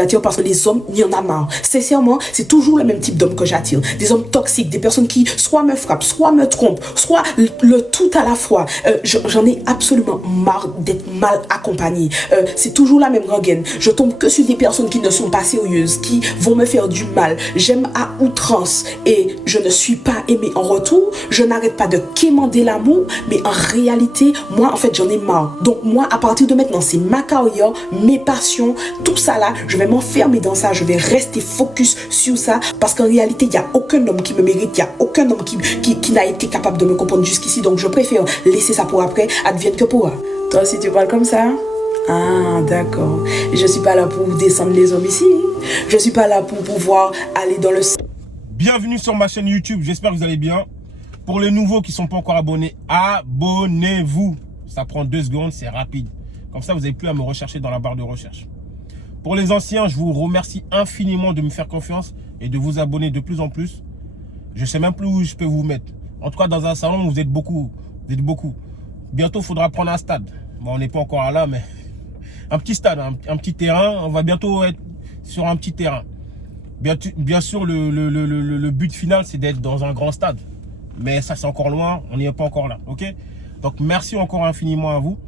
célibataire parce que les hommes, il y en a marre. Sincèrement, c'est toujours le même type d'homme que j'attire. Des hommes toxiques, des personnes qui soit me frappent, soit me trompent, soit le tout à la fois. J'en ai absolument marre d'être mal accompagnée. C'est toujours la même rengaine. Je tombe que sur des personnes qui ne sont pas sérieuses, qui vont me faire du mal. J'aime à outrance et je ne suis pas aimée en retour. Je n'arrête pas de quémander l'amour, mais en réalité, moi, en fait, j'en ai marre. Donc moi, à partir de maintenant, c'est ma carrière, mes passions, tout ça là, je vais m'enfermer dans ça, je vais rester focus sur ça, parce qu'en réalité, il n'y a aucun homme qui me mérite, il n'y a aucun homme qui n'a été capable de me comprendre jusqu'ici, donc je préfère laisser ça pour après, advienne que pourra. Toi aussi, tu parles comme ça? Ah, d'accord. Je suis pas là pour descendre les hommes ici. Je suis pas là pour pouvoir aller dans le... Bienvenue sur ma chaîne YouTube, j'espère que vous allez bien. Pour les nouveaux qui ne sont pas encore abonnés, abonnez-vous. Ça prend 2 secondes, c'est rapide. Comme ça, vous n'avez plus à me rechercher dans la barre de recherche. Pour les anciens, je vous remercie infiniment de me faire confiance et de vous abonner de plus en plus. Je ne sais même plus où je peux vous mettre. En tout cas, dans un salon, vous êtes beaucoup. Vous êtes beaucoup. Bientôt, il faudra prendre un stade. Bon, on n'est pas encore là, mais un petit stade, un petit terrain. On va bientôt être sur un petit terrain. Bien sûr, le but final, c'est d'être dans un grand stade. Mais ça, c'est encore loin. On n'y est pas encore là. Ok? Donc, merci encore infiniment à vous.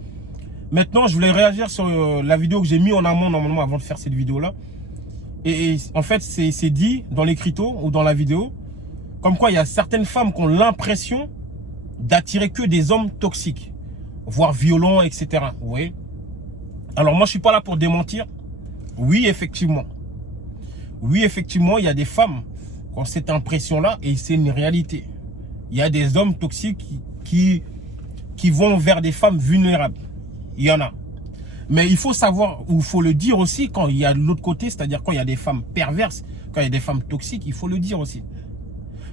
Maintenant, je voulais réagir sur la vidéo que j'ai mis en amont, normalement, avant de faire cette vidéo-là. Et en fait, c'est dit dans l'écriteau ou dans la vidéo, comme quoi il y a certaines femmes qui ont l'impression d'attirer que des hommes toxiques, voire violents, etc. Vous voyez? Alors, moi, je suis pas là pour démentir. Oui, effectivement. Oui, effectivement, il y a des femmes qui ont cette impression-là et c'est une réalité. Il y a des hommes toxiques qui vont vers des femmes vulnérables. Il y en a. Mais il faut savoir, ou il faut le dire aussi quand il y a de l'autre côté, c'est-à-dire quand il y a des femmes perverses, quand il y a des femmes toxiques, il faut le dire aussi.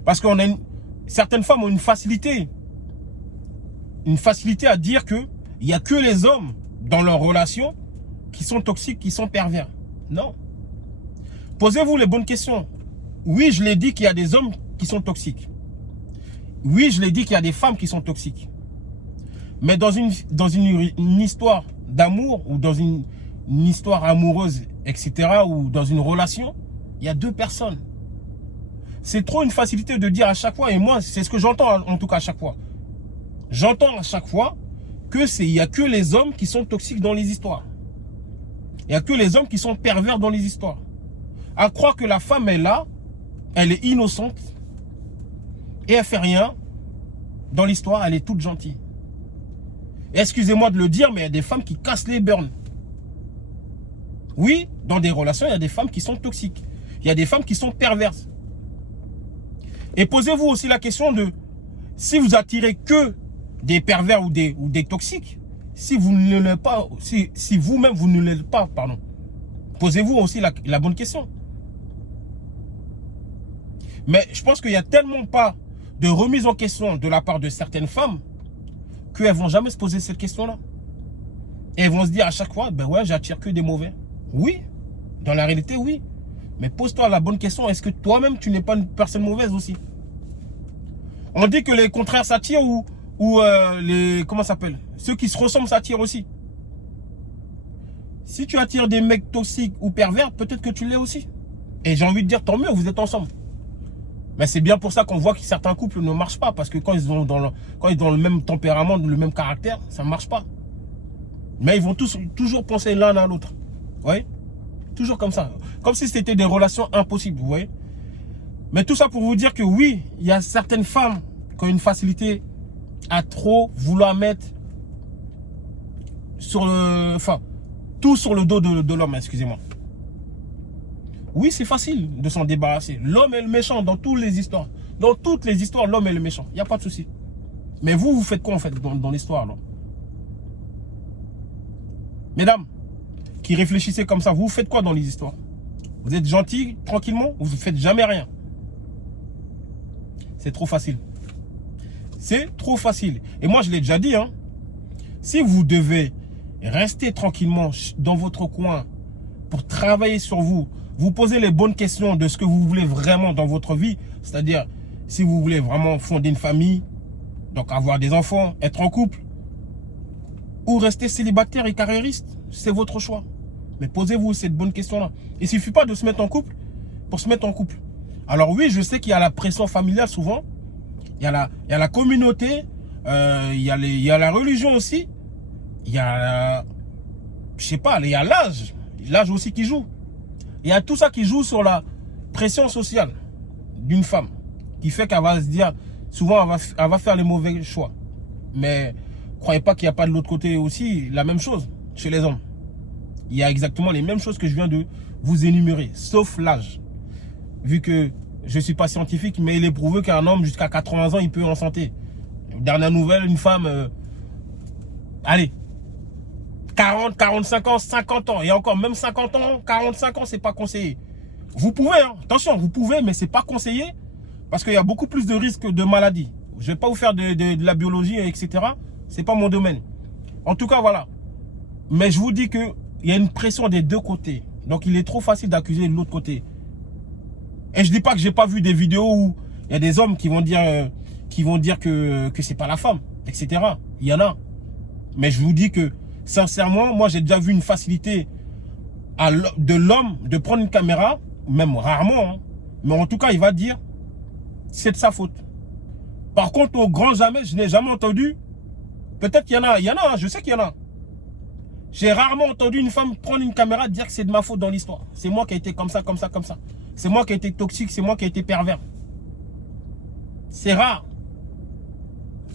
Parce qu'on a certaines femmes ont une facilité à dire que il n'y a que les hommes dans leur relation qui sont toxiques, qui sont pervers. Non. Posez-vous les bonnes questions. Oui, je l'ai dit qu'il y a des hommes qui sont toxiques. Oui, je l'ai dit qu'il y a des femmes qui sont toxiques. Mais dans une histoire d'amour ou dans une histoire amoureuse, etc., ou dans une relation, il y a 2 personnes. C'est trop une facilité de dire à chaque fois, et moi, c'est ce que j'entends en tout cas à chaque fois. J'entends à chaque fois que il n'y a que les hommes qui sont toxiques dans les histoires. Il n'y a que les hommes qui sont pervers dans les histoires. À croire que la femme est là, elle est innocente, et elle fait rien dans l'histoire, elle est toute gentille. Excusez-moi de le dire, mais il y a des femmes qui cassent les burnes. Oui, dans des relations, il y a des femmes qui sont toxiques. Il y a des femmes qui sont perverses. Et posez-vous aussi la question de, si vous attirez que des pervers ou des toxiques, si vous ne l'êtes pas, si vous-même vous ne l'êtes pas, pardon, posez-vous aussi la bonne question. Mais je pense qu'il n'y a tellement pas de remise en question de la part de certaines femmes qu'elles ne vont jamais se poser cette question-là. Et elles vont se dire à chaque fois, ben ouais, j'attire que des mauvais. Oui, dans la réalité, oui. Mais pose-toi la bonne question, est-ce que toi-même, tu n'es pas une personne mauvaise aussi? On dit que les contraires s'attirent ou les... Comment ça s'appelle? Ceux qui se ressemblent s'attirent aussi. Si tu attires des mecs toxiques ou pervers, peut-être que tu l'es aussi. Et j'ai envie de dire, tant mieux, vous êtes ensemble. Mais c'est bien pour ça qu'on voit que certains couples ne marchent pas. Parce que quand ils sont dans le même tempérament, le même caractère, ça ne marche pas. Mais ils vont toujours penser l'un à l'autre. Vous voyez? Toujours comme ça. Comme si c'était des relations impossibles. Vous voyez? Mais tout ça pour vous dire que oui, il y a certaines femmes qui ont une facilité à trop vouloir mettre sur le... Enfin, tout sur le dos de l'homme, excusez-moi. Oui, c'est facile de s'en débarrasser. L'homme est le méchant dans toutes les histoires. Dans toutes les histoires, l'homme est le méchant. Il n'y a pas de souci. Mais vous faites quoi en fait dans l'histoire là? Mesdames, qui réfléchissez comme ça, vous faites quoi dans les histoires? Vous êtes gentil, tranquillement, ou vous ne faites jamais rien? C'est trop facile. C'est trop facile. Et moi, je l'ai déjà dit, hein. Si vous devez rester tranquillement dans votre coin pour travailler sur vous, vous posez les bonnes questions de ce que vous voulez vraiment dans votre vie, c'est-à-dire si vous voulez vraiment fonder une famille, donc avoir des enfants, être en couple, ou rester célibataire et carriériste, c'est votre choix. Mais posez-vous cette bonne question-là. Il ne suffit pas de se mettre en couple pour se mettre en couple. Alors oui, je sais qu'il y a la pression familiale souvent. Il y a la communauté. Il y a la religion aussi. Il y a, je sais pas, il y a l'âge. L'âge aussi qui joue. Il y a tout ça qui joue sur la pression sociale d'une femme. Qui fait qu'elle va se dire, souvent elle va faire les mauvais choix. Mais croyez pas qu'il n'y a pas de l'autre côté aussi la même chose chez les hommes. Il y a exactement les mêmes choses que je viens de vous énumérer, sauf l'âge. Vu que je ne suis pas scientifique, mais il est prouvé qu'un homme jusqu'à 80 ans, il peut en santé. Dernière nouvelle, une femme, allez, 40, 45 ans, 50 ans, et encore même 50 ans, 45 ans, c'est pas conseillé. Vous pouvez, hein, attention, vous pouvez, mais c'est pas conseillé, parce qu'il y a beaucoup plus de risques de maladies. Je vais pas vous faire de la biologie, etc. C'est pas mon domaine. En tout cas, voilà. Mais je vous dis que il y a une pression des deux côtés. Donc, il est trop facile d'accuser de l'autre côté. Et je dis pas que j'ai pas vu des vidéos où il y a des hommes qui vont dire que c'est pas la femme, etc. Il y en a. Mais je vous dis que, sincèrement, moi, j'ai déjà vu une facilité de l'homme de prendre une caméra, même rarement, hein, mais en tout cas, il va dire c'est de sa faute. Par contre, au grand jamais, je n'ai jamais entendu. Peut-être qu'il y en a, hein, je sais qu'il y en a. J'ai rarement entendu une femme prendre une caméra et dire que c'est de ma faute dans l'histoire. C'est moi qui ai été comme ça, comme ça, comme ça. C'est moi qui ai été toxique, c'est moi qui ai été pervers. C'est rare.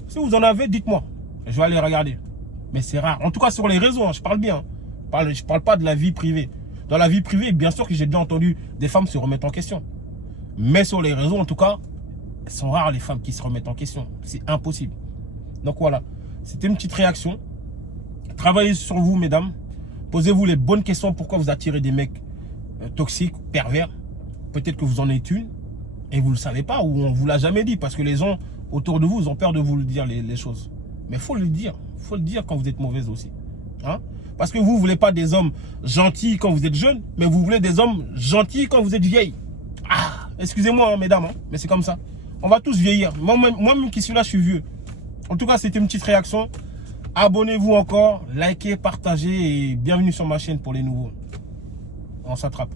Si vous en avez, dites-moi. Je vais aller regarder. Mais c'est rare. En tout cas, sur les réseaux, hein, je parle bien. Je parle pas de la vie privée. Dans la vie privée, bien sûr que j'ai déjà entendu des femmes se remettre en question. Mais sur les réseaux, en tout cas, elles sont rares les femmes qui se remettent en question. C'est impossible. Donc voilà. C'était une petite réaction. Travaillez sur vous, mesdames. Posez-vous les bonnes questions. Pourquoi vous attirez des mecs toxiques, pervers? Peut-être que vous en êtes une et vous ne le savez pas ou on ne vous l'a jamais dit parce que les gens autour de vous ils ont peur de vous le dire les choses. Mais il faut le dire. Il faut le dire quand vous êtes mauvaise aussi. Hein? Parce que vous ne voulez pas des hommes gentils quand vous êtes jeune, mais vous voulez des hommes gentils quand vous êtes vieille. Ah, excusez-moi, hein, mesdames, hein, mais c'est comme ça. On va tous vieillir. Moi-même qui suis là, je suis vieux. En tout cas, c'était une petite réaction. Abonnez-vous encore, likez, partagez et bienvenue sur ma chaîne pour les nouveaux. On s'attrape.